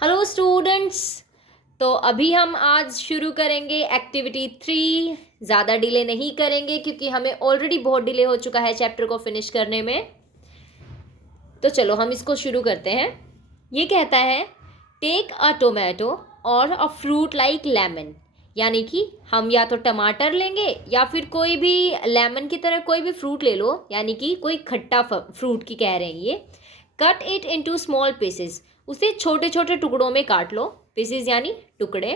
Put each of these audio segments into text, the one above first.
Hello students. तो अभी हम आज शुरू करेंगे एक्टिविटी 3। ज़्यादा डिले नहीं करेंगे क्योंकि हमें ऑलरेडी बहुत डिले हो चुका है चैप्टर को फिनिश करने में। तो चलो हम इसको शुरू करते हैं। ये कहता है टेक अ टोमेटो और अ फ्रूट लाइक लेमन, यानी कि हम या तो टमाटर लेंगे या फिर कोई भी लेमन की तरह कोई भी फ्रूट ले लो, यानी कि कोई खट्टा फ्रूट की कह रहे हैं ये। Cut it into small pieces, उसे छोटे छोटे टुकड़ों में काट लो। पीसेस यानी टुकड़े।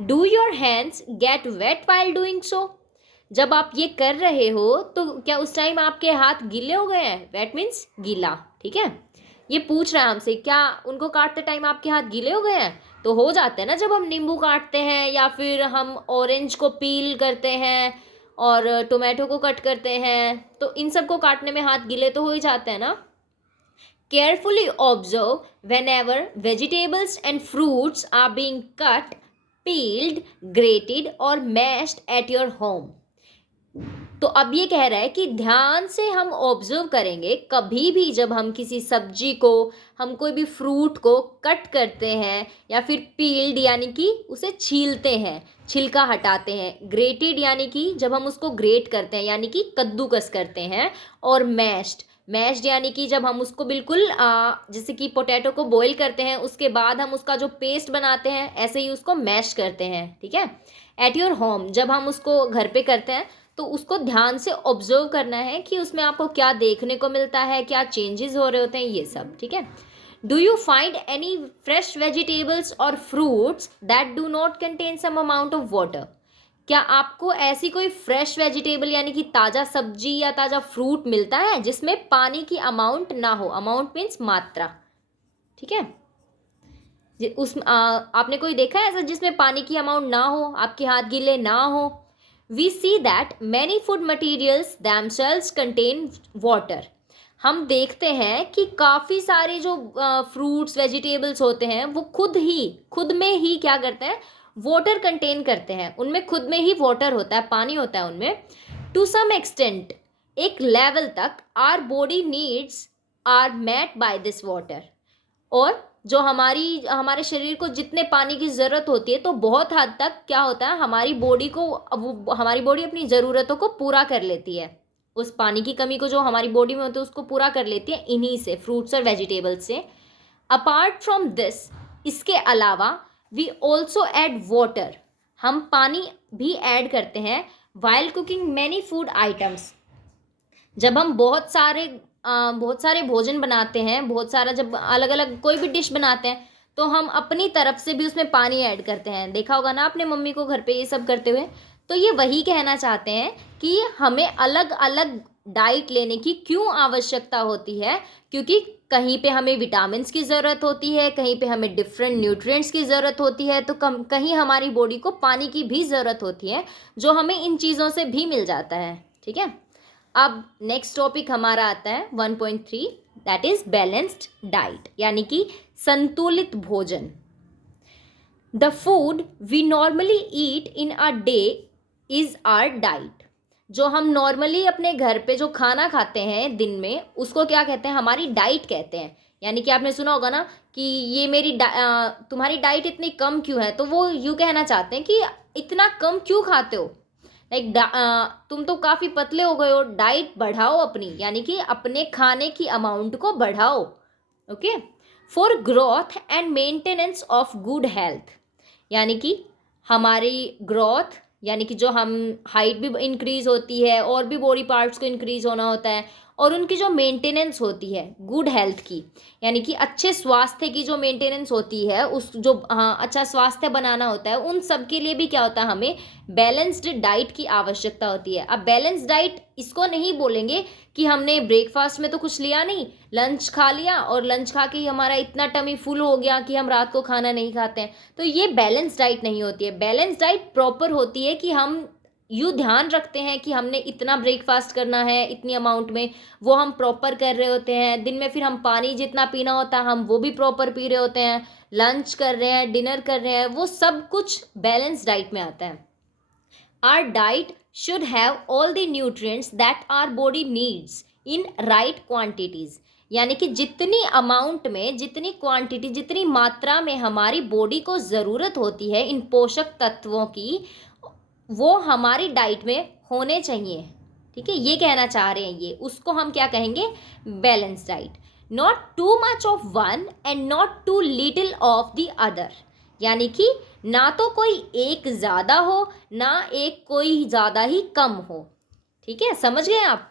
Do your hands get wet while doing so, जब आप ये कर रहे हो तो क्या उस टाइम आपके हाथ गीले हो गए हैं? वेट मीन्स गीला, ठीक है। ये पूछ रहा है हमसे क्या उनको काटते टाइम आपके हाथ गीले हो गए हैं? तो हो जाते हैं ना, जब हम नींबू काटते हैं या फिर हम ऑरेंज को पील करते हैं और टोमेटो को कट करते हैं, तो इन सब को काटने में हाथ गीले तो हो ही जाते हैं ना। Carefully observe whenever vegetables and fruits are being cut, peeled, grated or mashed at your home. तो अब ये कह रहा है कि ध्यान से हम ऑब्जर्व करेंगे, कभी भी जब हम किसी सब्जी को, हम कोई भी फ्रूट को कट करते हैं या फिर पील्ड यानी कि उसे छीलते हैं, छिलका हटाते हैं, ग्रेटेड यानी कि जब हम उसको ग्रेट करते हैं यानी कि कद्दूकस करते हैं, और मैश्ड, मैश्ड यानी कि जब हम उसको बिल्कुल जैसे कि पोटैटो को बॉईल करते हैं उसके बाद हम उसका जो पेस्ट बनाते हैं, ऐसे ही उसको मैश करते हैं, ठीक है। एट योर होम, जब हम उसको घर पे करते हैं तो उसको ध्यान से ऑब्जर्व करना है कि उसमें आपको क्या देखने को मिलता है, क्या चेंजेस हो रहे होते हैं, ये सब, ठीक है। Do you find any fresh vegetables और fruits that do not contain some amount of water, क्या आपको ऐसी कोई फ्रेश वेजिटेबल यानी कि ताज़ा सब्जी या ताज़ा फ्रूट मिलता है जिसमें पानी की अमाउंट ना हो? अमाउंट मीन्स मात्रा, ठीक है। आपने कोई देखा है ऐसा जिसमें पानी की अमाउंट ना हो, आपके हाथ गीले ना हो? We see that many food materials themselves contain water. हम देखते हैं कि काफ़ी सारे जो फ्रूट्स वेजिटेबल्स होते हैं वो खुद में ही क्या करते हैं? वाटर कंटेन करते हैं, उनमें खुद में ही वाटर होता है, पानी होता है उनमें। टू सम एक्सटेंट, एक लेवल तक our body needs are met by this water, और जो हमारे शरीर को जितने पानी की ज़रूरत होती है तो बहुत हद तक क्या होता है, हमारी बॉडी अपनी ज़रूरतों को पूरा कर लेती है। उस पानी की कमी को जो हमारी बॉडी में होती है उसको पूरा कर लेती है इन्हीं से, फ्रूट्स और वेजिटेबल्स से। अपार्ट फ्रॉम दिस, इसके अलावा वी ऑल्सो ऐड वाटर, हम पानी भी ऐड करते हैं। While cooking many food items, जब हम बहुत सारे भोजन बनाते हैं, बहुत सारा जब अलग अलग कोई भी डिश बनाते हैं तो हम अपनी तरफ से भी उसमें पानी ऐड करते हैं। देखा होगा ना आपने मम्मी को घर पे ये सब करते हुए। तो ये वही कहना चाहते हैं कि हमें अलग अलग डाइट लेने की क्यों आवश्यकता होती है, क्योंकि कहीं पे हमें विटामिन्स की ज़रूरत होती है, कहीं पे हमें डिफरेंट न्यूट्रिएंट्स की ज़रूरत होती है, तो कहीं हमारी बॉडी को पानी की भी ज़रूरत होती है जो हमें इन चीज़ों से भी मिल जाता है, ठीक है। अब नेक्स्ट टॉपिक हमारा आता है 1.3, दैट इज बैलेंस्ड डाइट, यानी कि संतुलित भोजन। The food we normally eat in a day is our diet, जो हम नॉर्मली अपने घर पे जो खाना खाते हैं दिन में उसको क्या कहते हैं? हमारी डाइट कहते हैं। यानी कि आपने सुना होगा ना कि ये तुम्हारी डाइट इतनी कम क्यों है, तो वो यूँ कहना चाहते हैं कि इतना कम क्यों खाते हो, लाइक तुम तो काफ़ी पतले हो गए हो, डाइट बढ़ाओ अपनी, यानी कि अपने खाने की अमाउंट को बढ़ाओ, okay. For growth and maintenance of good health, यानी कि हमारी ग्रोथ यानी कि जो हम हाइट भी इंक्रीज होती है और भी बॉडी पार्ट्स को इंक्रीज होना होता है, और उनकी जो मेंटेनेंस होती है गुड हेल्थ की, यानी कि अच्छे स्वास्थ्य की जो मेंटेनेंस होती है, उस जो अच्छा स्वास्थ्य बनाना होता है, उन सब के लिए भी क्या होता है? हमें बैलेंस्ड डाइट की आवश्यकता होती है। अब बैलेंस्ड डाइट इसको नहीं बोलेंगे कि हमने ब्रेकफास्ट में तो कुछ लिया नहीं, लंच खा लिया और लंच खा के ही हमारा इतना टमी फुल हो गया कि हम रात को खाना नहीं खाते हैं, तो ये बैलेंस डाइट नहीं होती है। बैलेंस डाइट प्रॉपर होती है कि हम यूँ ध्यान रखते हैं कि हमने इतना ब्रेकफास्ट करना है इतनी अमाउंट में, वो हम प्रॉपर कर रहे होते हैं। दिन में फिर हम पानी जितना पीना होता है हम वो भी प्रॉपर पी रहे होते हैं, लंच कर रहे हैं, डिनर कर रहे हैं, वो सब कुछ बैलेंस डाइट में आता है। Our diet should have all the nutrients that our body needs in right quantities, यानी कि जितनी अमाउंट में, जितनी क्वांटिटी, जितनी मात्रा में हमारी बॉडी को ज़रूरत होती है इन पोषक तत्वों की, वो हमारी डाइट में होने चाहिए। ठीक है, ये कहना चाह रहे हैं ये, उसको हम क्या कहेंगे, balance diet. Not too much of one and not too little of the other, यानी कि ना तो कोई एक ज़्यादा हो, ना एक कोई ज़्यादा ही कम हो। ठीक है, समझ गए आप?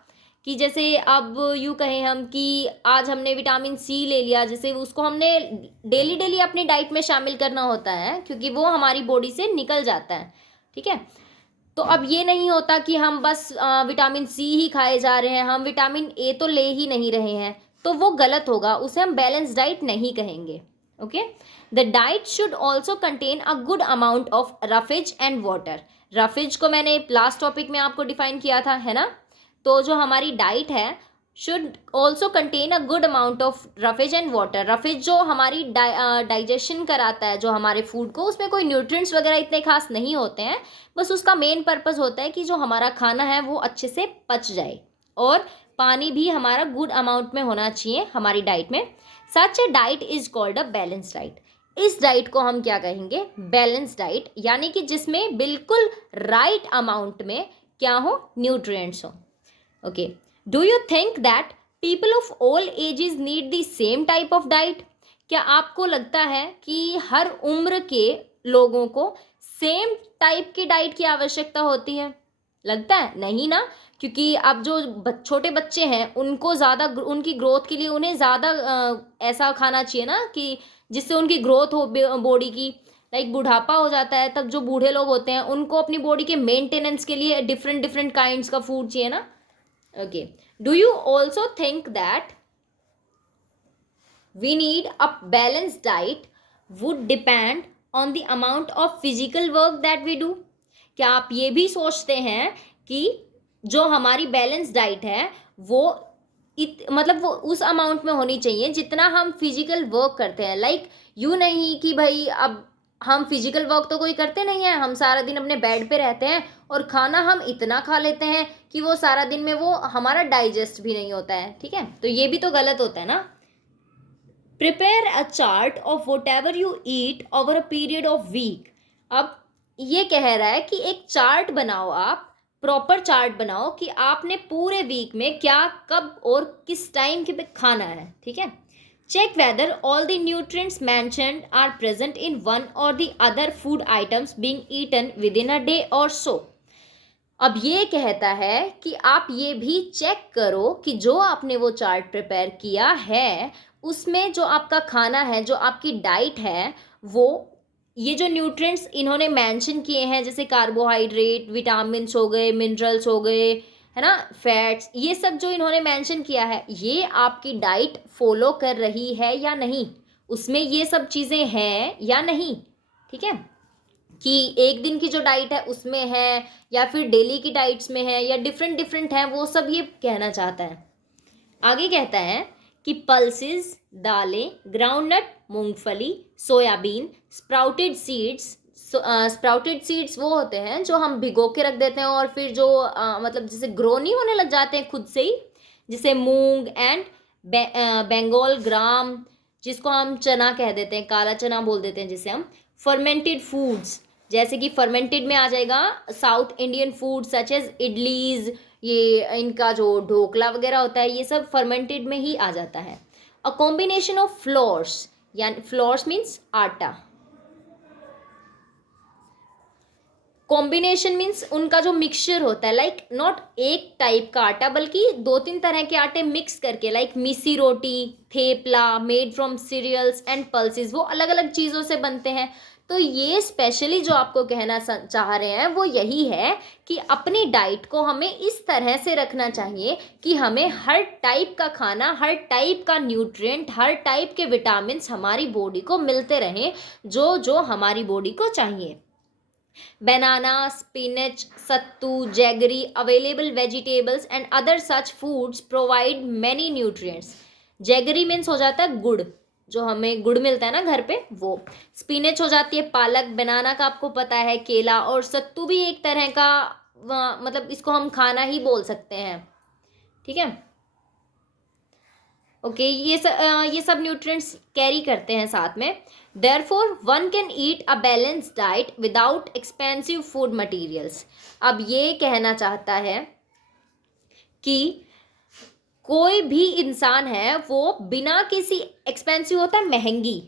कि जैसे अब यूँ कहें हम कि आज हमने विटामिन सी ले लिया, जैसे उसको हमने डेली डेली अपनी डाइट में शामिल करना होता है, क्योंकि वो हमारी बॉडी से निकल जाता है। ठीक है, तो अब ये नहीं होता कि हम बस विटामिन सी ही खाए जा रहे हैं, हम विटामिन ए तो ले ही नहीं रहे हैं, तो वो गलत होगा, उसे हम बैलेंस डाइट नहीं कहेंगे। Okay, the diet should also contain a good amount of roughage and water. Roughage को मैंने लास्ट टॉपिक में आपको डिफाइन किया था, है ना? तो जो हमारी डाइट है should also contain a good amount of roughage and water. Roughage जो हमारी डाइजेशन कराता है जो हमारे फूड को, उसमें कोई न्यूट्रिएंट्स वगैरह इतने खास नहीं होते हैं, बस उसका मेन पर्पस होता है कि जो हमारा खाना है वो अच्छे से पच जाए, और पानी भी हमारा गुड अमाउंट में होना चाहिए हमारी डाइट में। Such a diet is called a balance diet. इस डाइट को हम क्या कहेंगे, बैलेंस डाइट, यानी कि जिसमें बिल्कुल राइट अमाउंट में क्या हो, न्यूट्रिएंट्स हो। Okay, do you think that people of all ages need the same type of diet? क्या आपको लगता है कि हर उम्र के लोगों को सेम टाइप की डाइट की आवश्यकता होती है? लगता है नहीं ना, क्योंकि अब जो छोटे बच्चे हैं उनको ज़्यादा उनकी ग्रोथ के लिए उन्हें ज़्यादा ऐसा खाना चाहिए ना कि जिससे उनकी ग्रोथ हो बॉडी की। लाइक बुढ़ापा हो जाता है तब जो बूढ़े लोग होते हैं उनको अपनी बॉडी के मेंटेनेंस के लिए डिफरेंट डिफरेंट काइंड्स का फूड चाहिए ना। Okay. Do you also think that we need a balanced diet would depend on the amount of physical work that we do? क्या आप ये भी सोचते हैं कि जो हमारी बैलेंस डाइट है वो मतलब वो उस अमाउंट में होनी चाहिए जितना हम फिजिकल वर्क करते हैं? लाइक यूँ नहीं कि भाई अब हम फिजिकल वर्क तो कोई करते नहीं है, हम सारा दिन अपने बेड पे रहते हैं और खाना हम इतना खा लेते हैं कि वो सारा दिन में वो हमारा डाइजेस्ट भी नहीं होता है। ठीक है, तो ये भी तो गलत होता है ना। Prepare a chart of whatever you eat over a period of week. अब ये कह रहा है कि एक चार्ट बनाओ, आप प्रॉपर चार्ट बनाओ कि आपने पूरे वीक में क्या, कब और किस टाइम के पे खाना है। ठीक है, check whether all the nutrients mentioned are present in one or the other food items being eaten within a day or so. अब ये कहता है कि आप ये भी चेक करो कि जो आपने वो चार्ट प्रिपेयर किया है उसमें जो आपका खाना है, जो आपकी डाइट है, वो ये जो न्यूट्रिएंट्स इन्होंने मेंशन किए हैं जैसे कार्बोहाइड्रेट, विटामिन्स हो गए, मिनरल्स हो गए, है ना, फैट्स, ये सब जो इन्होंने मेंशन किया है ये आपकी डाइट फॉलो कर रही है या नहीं, उसमें ये सब चीज़ें हैं या नहीं। ठीक है, कि एक दिन की जो डाइट है उसमें है या फिर डेली की डाइट्स में है या डिफरेंट डिफरेंट है, वो सब ये कहना चाहता है। आगे कहता है कि पल्सेस, दालें, ग्राउंडनट, मूंगफली, soybean, sprouted seeds. Sprouted seeds वो होते हैं जो हम भिगो के रख देते हैं और फिर जो मतलब जैसे ग्रो नहीं होने लग जाते हैं खुद से ही, जैसे मूंग एंड बंगाल ग्राम, जिसको हम चना कह देते हैं, काला चना बोल देते हैं जिसे हम। फर्मेंटेड फूड्स, जैसे कि फर्मेंटेड में आ जाएगा south Indian food such as idlis, ये इनका जो ढोकला वगैरह होता है ये सब फर्मेंटेड में ही आ जाता है। अ कॉम्बिनेशन ऑफ फ्लोर्स, यानी फ्लोर्स मीन्स आटा, कॉम्बिनेशन मीन्स उनका जो मिक्सचर होता है, लाइक नॉट एक टाइप का आटा बल्कि 2-3 तरह के आटे मिक्स करके, like missi roti, thepla made from cereals and pulses, वो अलग अलग चीज़ों से बनते हैं। तो ये स्पेशली जो आपको कहना चाह रहे हैं वो यही है कि अपनी डाइट को हमें इस तरह से रखना चाहिए कि हमें हर टाइप का खाना, हर टाइप का न्यूट्रिएंट, हर टाइप के विटामिन्स हमारी बॉडी को मिलते रहें जो जो हमारी बॉडी को चाहिए। Banana, spinach, sattu, jaggery, available vegetables and other such foods provide many nutrients. Jaggery means हो जाता है गुड़, जो हमें गुड़ मिलता है ना घर पे, वो। स्पिनच हो जाती है पालक, बनाना का आपको पता है, केला, और सत्तू भी एक तरह का मतलब इसको हम खाना ही बोल सकते हैं। ठीक है, ओके, ये सब न्यूट्रिएंट्स कैरी करते हैं साथ में। Therefore one can eat a balance diet without expensive food materials. अब ये कहना चाहता है कि कोई भी इंसान है वो बिना किसी, एक्सपेंसिव होता है महंगी।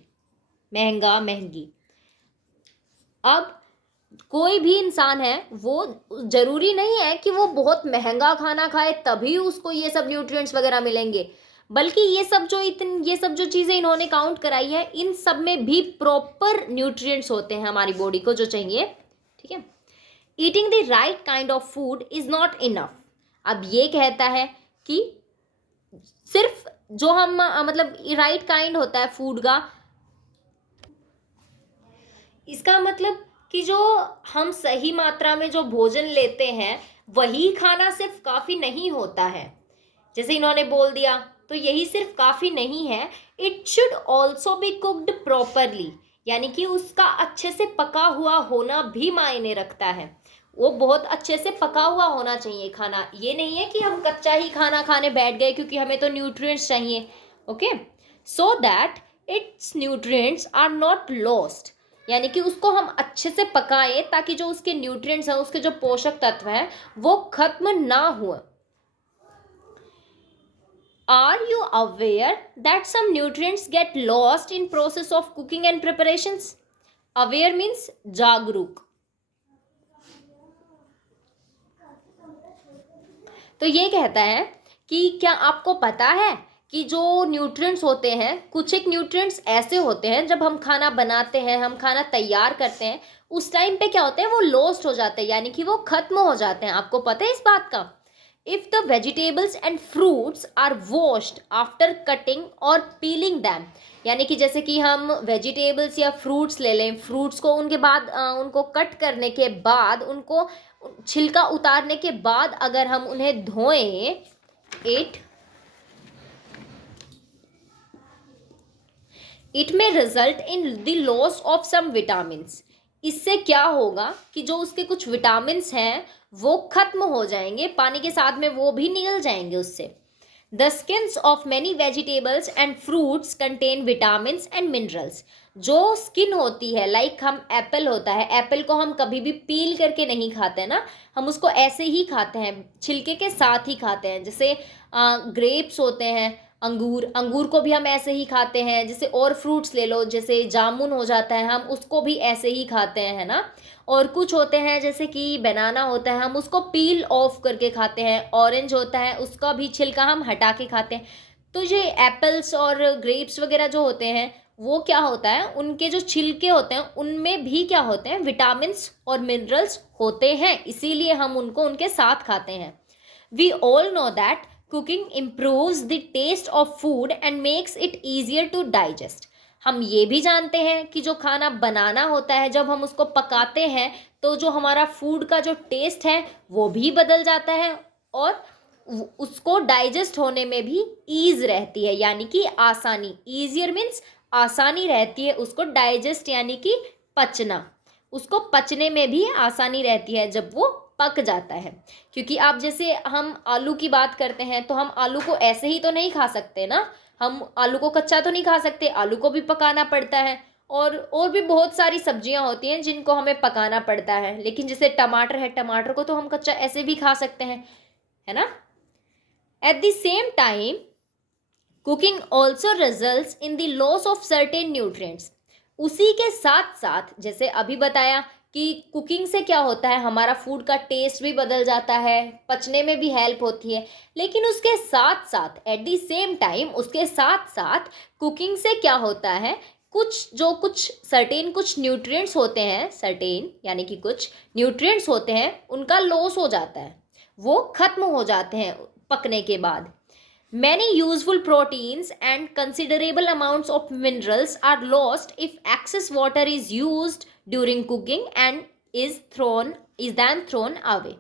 अब कोई भी इंसान है वो जरूरी नहीं है कि वो बहुत महंगा खाना खाए तभी उसको ये सब न्यूट्रिएंट्स वगैरह मिलेंगे, बल्कि ये सब जो चीजें इन्होंने काउंट कराई है इन सब में भी प्रॉपर न्यूट्रिएंट्स होते हैं हमारी बॉडी को जो चाहिए। ठीक है, eating the right kind of food is not enough. अब ये कहता है कि सिर्फ जो हम मतलब राइट काइंड होता है फूड का, इसका मतलब कि जो हम सही मात्रा में जो भोजन लेते हैं वही खाना सिर्फ काफ़ी नहीं होता है। जैसे इन्होंने बोल दिया तो यही सिर्फ काफ़ी नहीं है, it should also be cooked properly, यानी कि उसका अच्छे से पका हुआ होना भी मायने रखता है। वो बहुत अच्छे से पका हुआ होना चाहिए खाना, ये नहीं है कि हम कच्चा ही खाना खाने बैठ गए क्योंकि हमें तो न्यूट्रिएंट्स चाहिए। Okay, so that its nutrients are not lost, यानी कि उसको हम अच्छे से पकाएं ताकि जो उसके न्यूट्रिएंट्स हैं, उसके जो पोषक तत्व हैं वो खत्म ना हुए। Are you aware that some nutrients get lost in process of cooking and preparations? Aware means जागरूक। तो ये कहता है कि क्या आपको पता है कि जो न्यूट्रिएंट्स होते हैं, कुछ एक न्यूट्रिएंट्स ऐसे होते हैं जब हम खाना बनाते हैं, हम खाना तैयार करते हैं, उस टाइम पे क्या होते हैं वो लॉस्ट हो जाते हैं, यानी कि वो खत्म हो जाते हैं। आपको पता है इस बात का? If the vegetables and fruits are washed after cutting और पीलिंग दैम, यानी कि जैसे कि हम वेजिटेबल्स या फ्रूट्स ले लें, फ्रूट्स को उनके बाद उनको कट करने के बाद, उनको छिलका उतारने के बाद अगर हम उन्हें धोएं, it may result in the loss of some vitamins. इससे क्या होगा कि जो उसके कुछ विटामिन्स हैं वो खत्म हो जाएंगे, पानी के साथ में वो भी निकल जाएंगे उससे। The skins of many vegetables and fruits contain vitamins and minerals. जो स्किन होती है, लाइक हम एप्पल होता है, एप्पल को हम कभी भी पील करके नहीं खाते ना, हम उसको ऐसे ही खाते हैं, छिलके के साथ ही खाते हैं। जैसे ग्रेप्स होते हैं, अंगूर को भी हम ऐसे ही खाते हैं। जैसे और फ्रूट्स ले लो, जैसे जामुन हो जाता है, हम उसको भी ऐसे ही खाते हैं, है ना। और कुछ होते हैं जैसे कि बनाना होता है, हम उसको पील ऑफ करके खाते हैं। ऑरेंज होता है, उसका भी छिलका हम हटा के खाते हैं। तो ये एप्पल्स और ग्रेप्स वगैरह जो होते हैं वो क्या होता है, उनके जो छिलके होते हैं उनमें भी क्या होते हैं, विटामिन्स और मिनरल्स होते हैं, इसीलिए हम उनको उनके साथ खाते हैं। We all know that cooking improves the taste of food and makes it easier to digest। हम ये भी जानते हैं कि जो खाना बनाना होता है, जब हम उसको पकाते हैं तो जो हमारा फूड का जो टेस्ट है वो भी बदल जाता है और उसको डाइजेस्ट होने में भी ईज रहती है, यानी कि आसानी। ईजियर मीन्स आसानी रहती है उसको डाइजेस्ट, यानी कि पचना, उसको पचने में भी आसानी रहती है जब वो पक जाता है। क्योंकि आप जैसे हम आलू की बात करते हैं तो हम आलू को ऐसे ही तो नहीं खा सकते ना, हम आलू को कच्चा तो नहीं खा सकते, आलू को भी पकाना पड़ता है। और भी बहुत सारी सब्जियां होती हैं जिनको हमें पकाना पड़ता है। लेकिन जैसे टमाटर है, टमाटर को तो हम कच्चा ऐसे भी खा सकते हैं, है ना। At the same time cooking also results in the loss of certain nutrients. उसी के साथ साथ जैसे अभी बताया कि कुकिंग से क्या होता है, हमारा फूड का टेस्ट भी बदल जाता है, पचने में भी हेल्प होती है। लेकिन उसके साथ साथ एट द सेम टाइम, उसके साथ साथ कुकिंग से क्या होता है, कुछ सर्टेन न्यूट्रिएंट्स होते हैं, सर्टेन यानी कि कुछ न्यूट्रिएंट्स होते हैं, उनका लॉस हो जाता है, वो खत्म हो जाते हैं पकने के बाद। Many useful proteins and considerable amounts of minerals are lost if excess water is used during cooking and is then thrown away।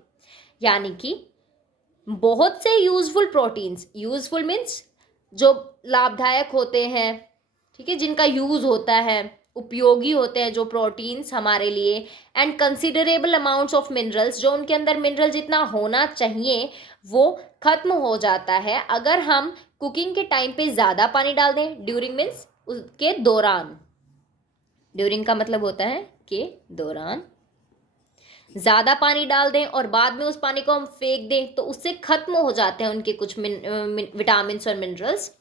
यानी कि बहुत से यूजफुल प्रोटीन्स, यूजफुल मीन्स जो लाभदायक होते हैं, ठीक है, जिनका यूज होता है, उपयोगी होते हैं जो प्रोटीन्स हमारे लिए, and considerable amounts of minerals, जो उनके अंदर मिनरल जितना होना चाहिए वो खत्म हो जाता है अगर हम कुकिंग के टाइम पे ज़्यादा पानी डाल दें। ड्यूरिंग मीन्स उसके दौरान, ड्यूरिंग का मतलब होता है के दौरान ज़्यादा पानी डाल दें और बाद में उस पानी को हम फेंक दें तो उससे खत्म हो जाते हैं उनके कुछ विटामिन और minerals.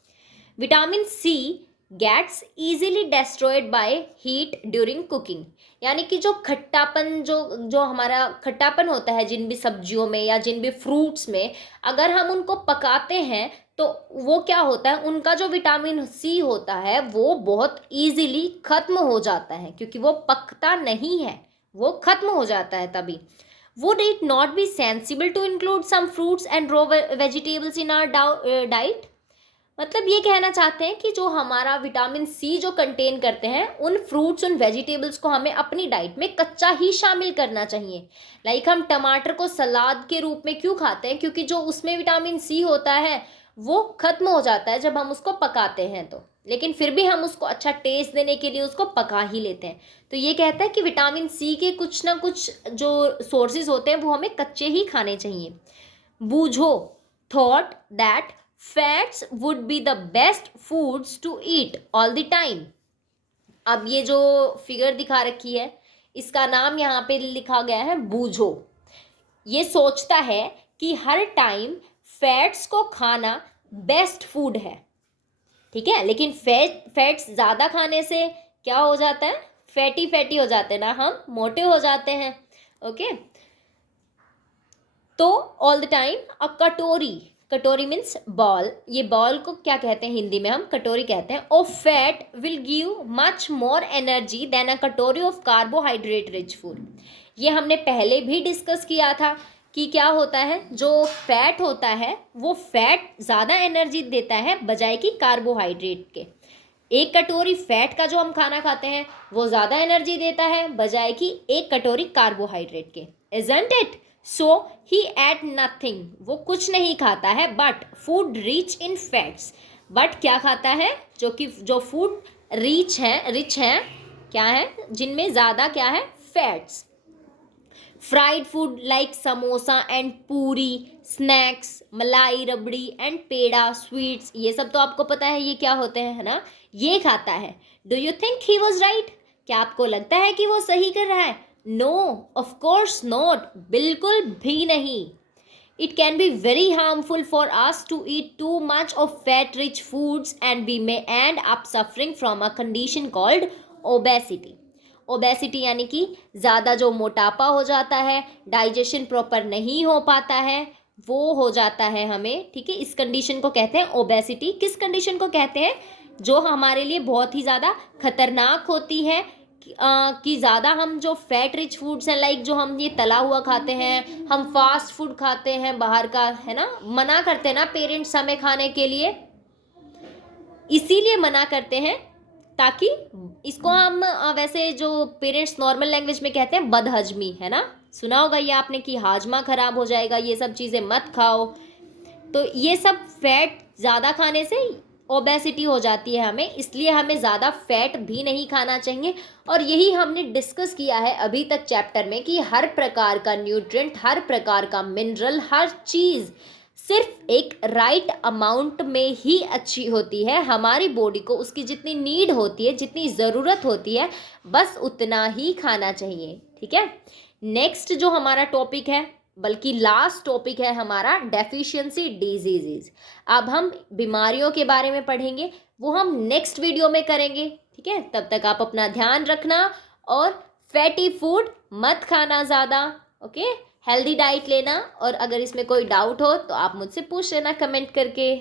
Vitamin C gets easily destroyed by heat during cooking, यानी कि जो खट्टापन जो जो हमारा खट्टापन होता है जिन भी सब्जियों में या जिन भी फ्रूट्स में, अगर हम उनको पकाते हैं तो वो क्या होता है, उनका जो विटामिन सी होता है वो बहुत इजीली खत्म हो जाता है क्योंकि वो पकता नहीं है, वो खत्म हो जाता है तभी। Would it not be sensible to include some fruits and raw vegetables in our diet? मतलब ये कहना चाहते हैं कि जो हमारा विटामिन सी जो कंटेन करते हैं उन फ्रूट्स उन वेजिटेबल्स को हमें अपनी डाइट में कच्चा ही शामिल करना चाहिए। लाइक हम टमाटर को सलाद के रूप में क्यों खाते हैं, क्योंकि जो उसमें विटामिन सी होता है वो खत्म हो जाता है जब हम उसको पकाते हैं तो, लेकिन फिर भी हम उसको अच्छा टेस्ट देने के लिए उसको पका ही लेते हैं। तो ये कहता है कि विटामिन सी के कुछ ना कुछ जो सोर्सेज होते हैं वो हमें कच्चे ही खाने चाहिए। बूझो thought that fats would be the best foods to eat all the time. अब ये जो फिगर दिखा रखी है इसका नाम यहाँ पे लिखा गया है बूझो। ये सोचता है कि हर टाइम फैट्स को खाना बेस्ट फूड है, ठीक है, लेकिन फैट्स ज़्यादा खाने से क्या हो जाता है, फैटी हो जाते हैं ना, हम मोटे हो जाते हैं। ओके, तो ऑल द टाइम अ कटोरी, कटोरी मीन्स बॉल, ये बॉल को क्या कहते हैं हिंदी में, हम कटोरी कहते हैं, of fat will give much more energy than a katori of carbohydrate rich food. ये हमने पहले भी डिस्कस किया था कि क्या होता है, जो फैट होता है वो फैट ज़्यादा एनर्जी देता है बजाय कि कार्बोहाइड्रेट के। एक कटोरी फैट का जो हम खाना खाते हैं वो ज़्यादा एनर्जी देता है बजाय कि एक कटोरी कार्बोहाइड्रेट के। Isn't it? So he ate nothing, वो कुछ नहीं खाता है, but food rich in fats, but क्या खाता है, जो फूड रिच है क्या है, जिनमें ज़्यादा क्या है, fats. Fried food like samosa and पूरी, स्नैक्स, मलाई रबड़ी एंड पेड़ा, स्वीट्स, ये सब तो आपको पता है ये क्या होते हैं, है ना, ये खाता है। Do you think he was right? क्या आपको लगता है कि वो सही कर रहा है? नो, ऑफ कोर्स नॉट, बिल्कुल भी नहीं। It can be very harmful for us to eat too much of fat-rich foods and we may end up suffering from a condition called obesity. Obesity यानी कि ज़्यादा जो मोटापा हो जाता है, डाइजेशन प्रॉपर नहीं हो पाता है, वो हो जाता है हमें, ठीक है, इस कंडीशन को कहते हैं ओबेसिटी। किस कंडीशन को कहते हैं? जो हमारे लिए बहुत ही ज़्यादा खतरनाक होती है कि ज़्यादा हम जो फैट रिच फूड्स हैं, लाइक जो हम ये तला हुआ खाते हैं, हम फास्ट फूड खाते हैं बाहर का, है ना, मना करते हैं ना पेरेंट्स हमें खाने के लिए, इसीलिए मना करते हैं ताकि इसको हम वैसे जो पेरेंट्स नॉर्मल लैंग्वेज में कहते हैं बदहजमी, है ना, सुना होगा ये आपने कि हाजमा खराब हो जाएगा, ये सब चीज़ें मत खाओ। तो ये सब फैट ज़्यादा खाने से ओबेसिटी हो जाती है हमें, इसलिए हमें ज़्यादा फैट भी नहीं खाना चाहिए। और यही हमने डिस्कस किया है अभी तक चैप्टर में कि हर प्रकार का न्यूट्रिएंट, हर प्रकार का मिनरल, हर चीज़ सिर्फ एक राइट अमाउंट में ही अच्छी होती है। हमारी बॉडी को उसकी जितनी नीड होती है, जितनी ज़रूरत होती है, बस उतना ही खाना चाहिए, ठीक है। नेक्स्ट जो हमारा टॉपिक है, बल्कि लास्ट टॉपिक है हमारा, डेफिशिएंसी डिजीजेज। अब हम बीमारियों के बारे में पढ़ेंगे, वो हम नेक्स्ट वीडियो में करेंगे, ठीक है। तब तक आप अपना ध्यान रखना और फैटी फूड मत खाना ज़्यादा, ओके, हेल्दी डाइट लेना। और अगर इसमें कोई डाउट हो तो आप मुझसे पूछ लेना कमेंट करके।